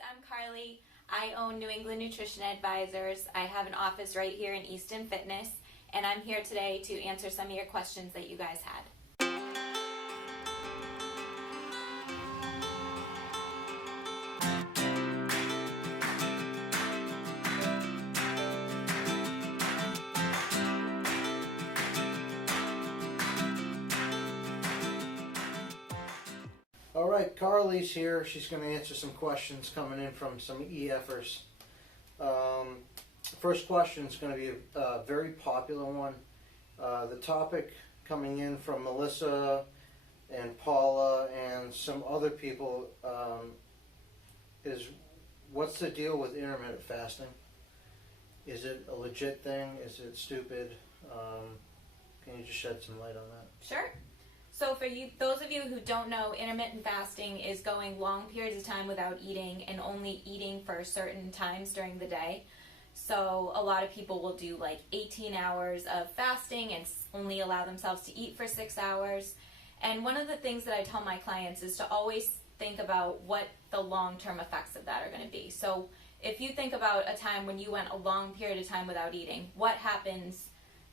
I'm Carly. I own New England Nutrition Advisors. I have an office right here in Easton Fitness, and I'm here today to answer some of your questions that you guys had. All right, Carly's here. She's going to answer some questions coming in from some EFers. First question is going to be a very popular one. The topic coming in from Melissa and Paula and some other people is, what's the deal with intermittent fasting? Is it a legit thing? Is it stupid? Can you just shed some light on that? Sure. So for you, those of you who don't know, intermittent fasting is going long periods of time without eating and only eating for certain times during the day. So a lot of people will do like 18 hours of fasting and only allow themselves to eat for 6 hours. And one of the things that I tell my clients is to always think about what the long-term effects of that are going to be. So if you think about a time when you went a long period of time without eating, what happens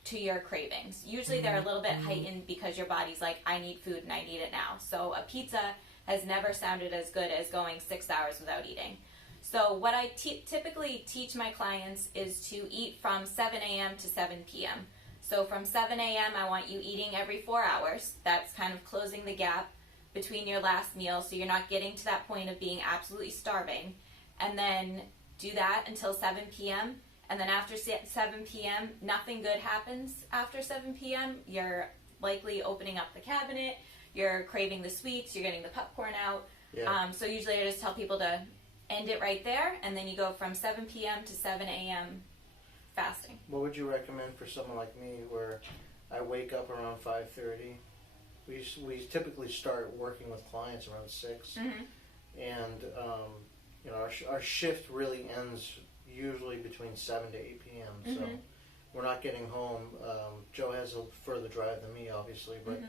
to your cravings? Usually they're a little bit heightened because your body's like, I need food and I need it now. So a pizza has never sounded as good as going 6 hours without eating. So what I typically teach my clients is to eat from 7 a.m. to 7 p.m. So from 7 a.m. I want you eating every 4 hours. That's kind of closing the gap between your last meal, so you're not getting to that point of being absolutely starving. And then do that until 7 p.m. And then after 7 p.m., nothing good happens after 7 p.m. You're likely opening up the cabinet, you're craving the sweets, you're getting the popcorn out. Yeah. So usually I just tell people to end it right there, and then you go from 7 p.m. to 7 a.m. fasting. What would you recommend for someone like me where I wake up around 5:30? We typically start working with clients around 6, and you know, our shift really ends usually between 7 to 8 p.m. So we're not getting home. Joe has a further drive than me, obviously, but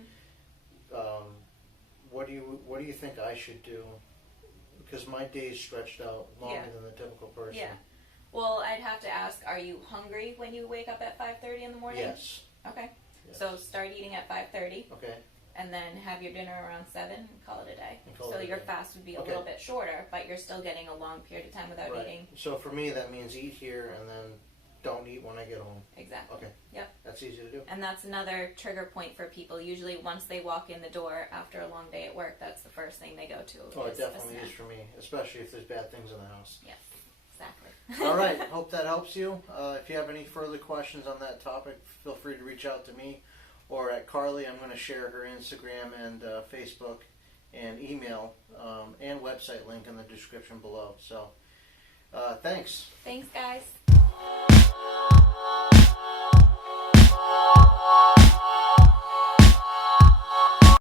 what do you think I should do? Because my day's stretched out longer than the typical person. Yeah. Well, I'd have to ask, are you hungry when you wake up at 5:30 in the morning? Yes. Okay. Yes. So start eating at 5:30. Okay. And then have your dinner around 7 and call it a day. So your fast would be a Okay. little bit shorter, but you're still getting a long period of time without eating. So for me, that means eat here and then don't eat when I get home. Exactly. Okay. Yep. That's easy to do. And that's another trigger point for people. Usually once they walk in the door after a long day at work, that's the first thing they go to. Oh, it definitely is for me, especially if there's bad things in the house. Yes, exactly. All right. Hope that helps you. If you have any further questions on that topic, feel free to reach out to me or at Carly. I'm going to share her Instagram and Facebook and email and website link in the description below. So thanks. Thanks, guys.